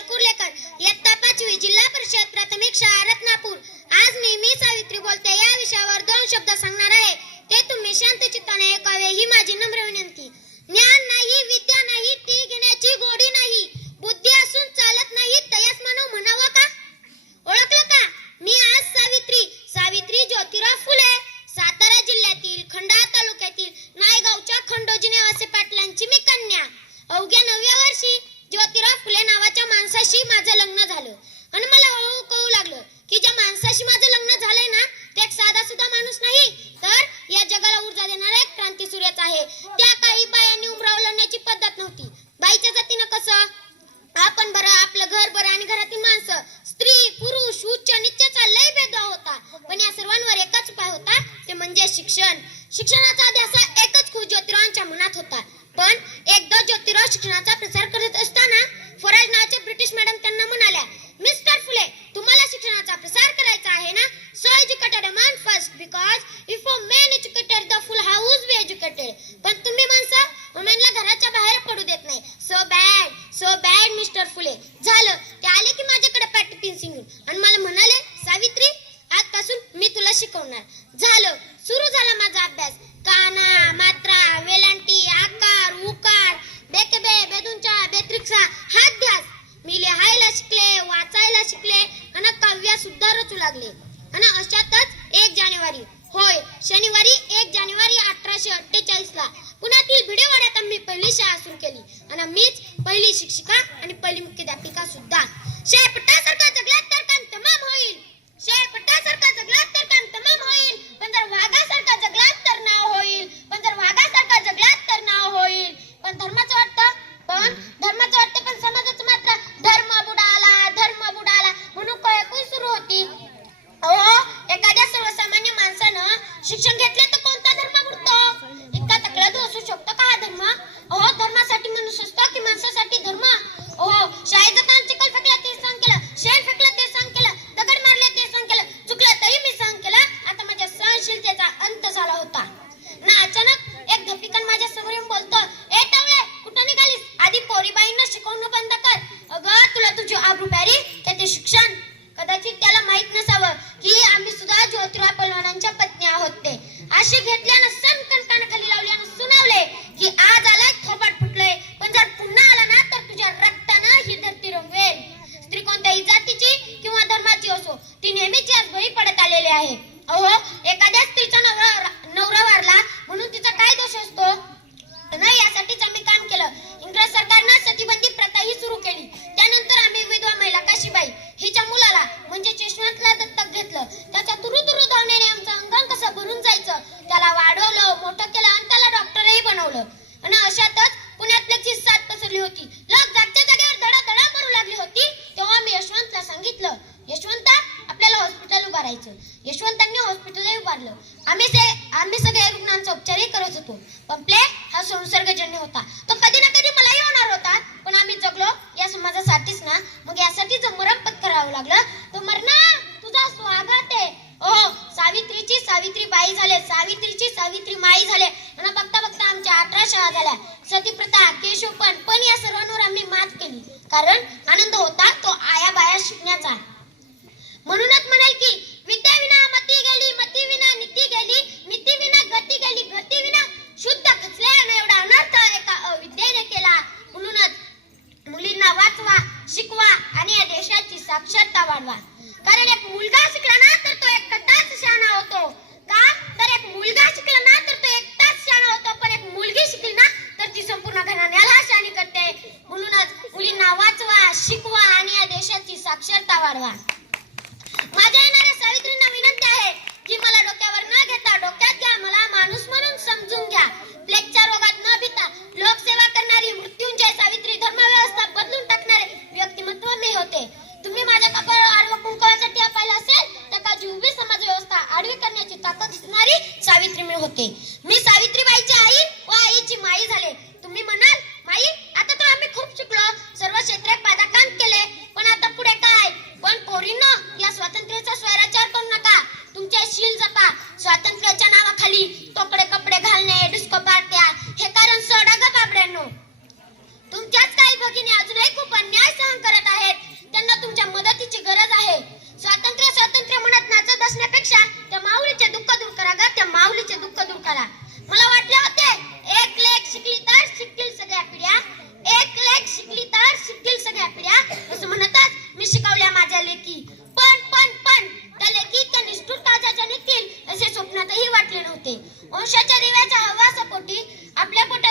कुर्लेकर इयत्ता पाचवी जिल्हा परिषद प्राथमिक शाळा रत्नापूर. आज मी मी सावित्री बोलते. या विषयावर दोन शब्द सांगणार आहे. ते तुम्ही शांत चित्ताने ऐकावे. पण तुम्ही म्हणसाल वुमेनला घराच्या बाहेर पडू देत नाही. So bad so bad mister Phule. झालं. ते आले की माझ्याकडे पॅटी पेन्सिल घेऊन आणि मला म्हणाले सावित्री आजपासून मी तुला शिकवणार. झालं. सुरू झाला माझा अभ्यास. काना मात्रा वेलांटी आकार उकार बेकेबे बेदुंचा बेत्रिक्षा हा अभ्यास. मी लिहायला शिकले वाचायला शिकले आणि काव्य सुद्धा रचू लागले. आणि अशातच एक जानेवारी होय शनिवारी एक जानेवारी अठराशे अठ्ठेचाळीस ला पुण्यातील भिडेवाड्यात आम्ही पहिली शाळा सुरू केली. आणि मीच पहिली शिक्षिका आणि पहिली मुख्याध्यापिका सुद्धा. आहे. अहो एखाद्या स्त्रीचा नवरा नवरा वारला म्हणून तिचा काय दोष असतो? नाही यासाठीच आम्ही काम केलं. इंग्रज सरकारनं सतीबंदी प्रथा ही सुरू केली. त्यानंतर आम्ही विधवा महिला काशीबाई हिच्या मुलाला म्हणजे चष्मातला दत्तक घेतलं. त्याचा तुरु तुरु धावण्याने आमचं अंगण कसं भरून जायचं? त्याला वाढवलं मोठं केलं आणि त्याला डॉक्टरही बनवलं. आणि अशातच पुण्यातले किस पसरली होती लोक जागच्या जागेवर धडा करू लागली होती तेव्हा मी यशवंतला सांगितलं उभारायचं. यशवंतांनी हॉस्पिटलही उभारलं. आम्ही आम्ही सगळ्या रुग्णांचा उपचारही करत होतो. पण प्लेग हा संसर्गजन्य होता. तो कधी ना कधी मलाही होणार होता. पण आम्ही जगलो या समाजासाठीच ना. मग यासाठीच जर करावं लागलं. तर मरणा तुझा स्वागत आहे. वाचवा शिकवा आणि या देशाची साक्षरता वाढवा. कारण एक मुलगा शिकला ना तर तो एक कदाच शाणा होतो. का? तर एक मुलगा शिकला ना okay. वंशाच्या दिव्याच्या हवासापोटी आपल्या पोटात